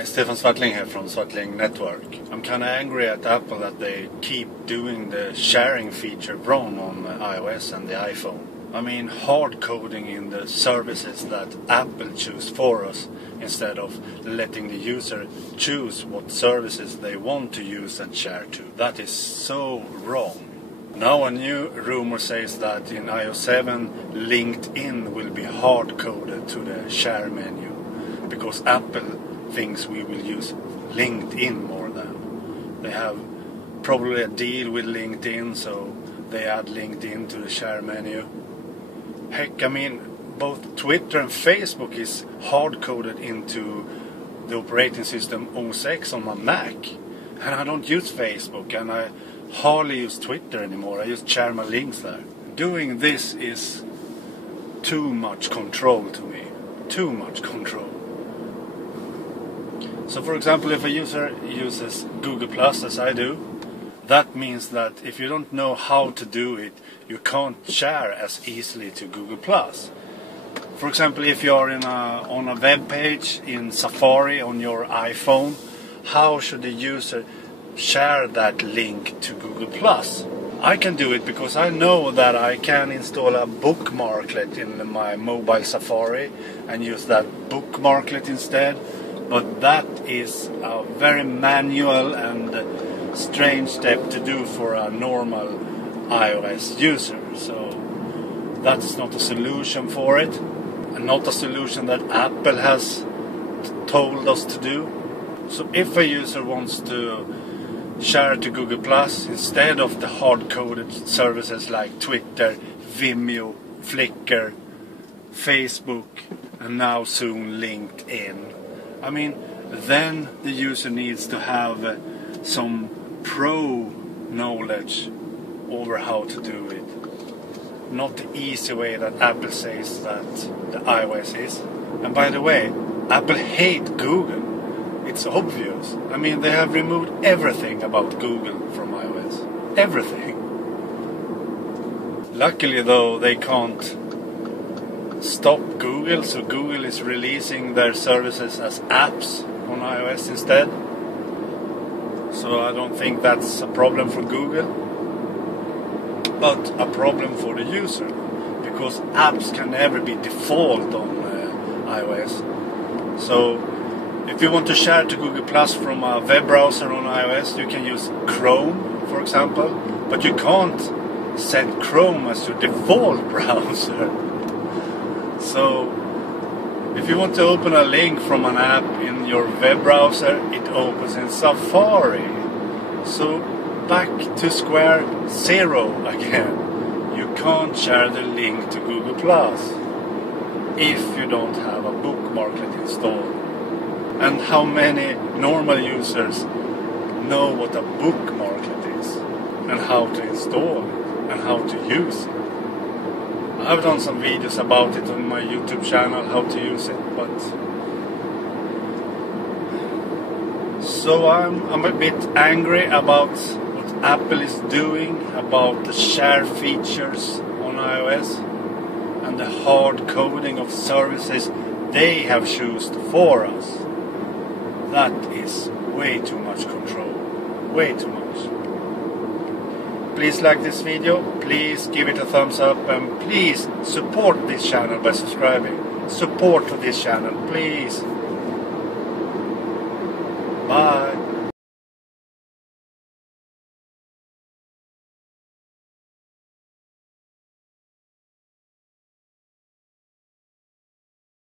Hi, Stefan Swartling here from Swartling Network. I'm kind of angry at Apple that they keep doing the sharing feature wrong on iOS and the iPhone. I mean, hard coding in the services that Apple choose for us instead of letting the user choose what services they want to use and share to. That is so wrong. Now a new rumor says that in iOS 7 LinkedIn will be hard coded to the share menu because Apple thinks we will use LinkedIn more than. They have probably a deal with LinkedIn, so they add LinkedIn to the share menu. Heck, I mean, both Twitter and Facebook is hard-coded into the operating system OS X on my Mac. And I don't use Facebook, and I hardly use Twitter anymore. I just share my links there. Doing this is too much control to me. Too much control. So for example, if a user uses Google Plus as I do, that means that if you don't know how to do it, you can't share as easily to Google Plus. For example, if you're on a web page in Safari on your iPhone, how should the user share that link to Google Plus? I can do it because I know that I can install a bookmarklet in my mobile Safari and use that bookmarklet instead. But that is a very manual and strange step to do for a normal iOS user. So that's not a solution for it, and not a solution that Apple has told us to do. So if a user wants to share to Google Plus instead of the hard-coded services like Twitter, Vimeo, Flickr, Facebook, and now soon LinkedIn, I mean, then the user needs to have some pro knowledge over how to do it. Not the easy way that Apple says that the iOS is. And by the way, Apple hates Google. It's obvious. I mean, they have removed everything about Google from iOS. Everything. Luckily though, they can't stop Google, so Google is releasing their services as apps on iOS instead. So I don't think that's a problem for Google, but a problem for the user, because apps can never be default on iOS. So if you want to share to Google Plus from a web browser on iOS, you can use Chrome, for example, but you can't set Chrome as your default browser. So if you want to open a link from an app in your web browser, it opens in Safari. So back to square zero again. You can't share the link to Google Plus if you don't have a bookmarklet installed. And how many normal users know what a bookmarklet is and how to install it and how to use it? I've done some videos about it on my YouTube channel, how to use it, but so I'm a bit angry about what Apple is doing about the share features on iOS and the hard coding of services they have chosen for us. That is way too much control, way too much. Please like this video, please give it a thumbs up, and please support this channel by subscribing. Support to this channel, please.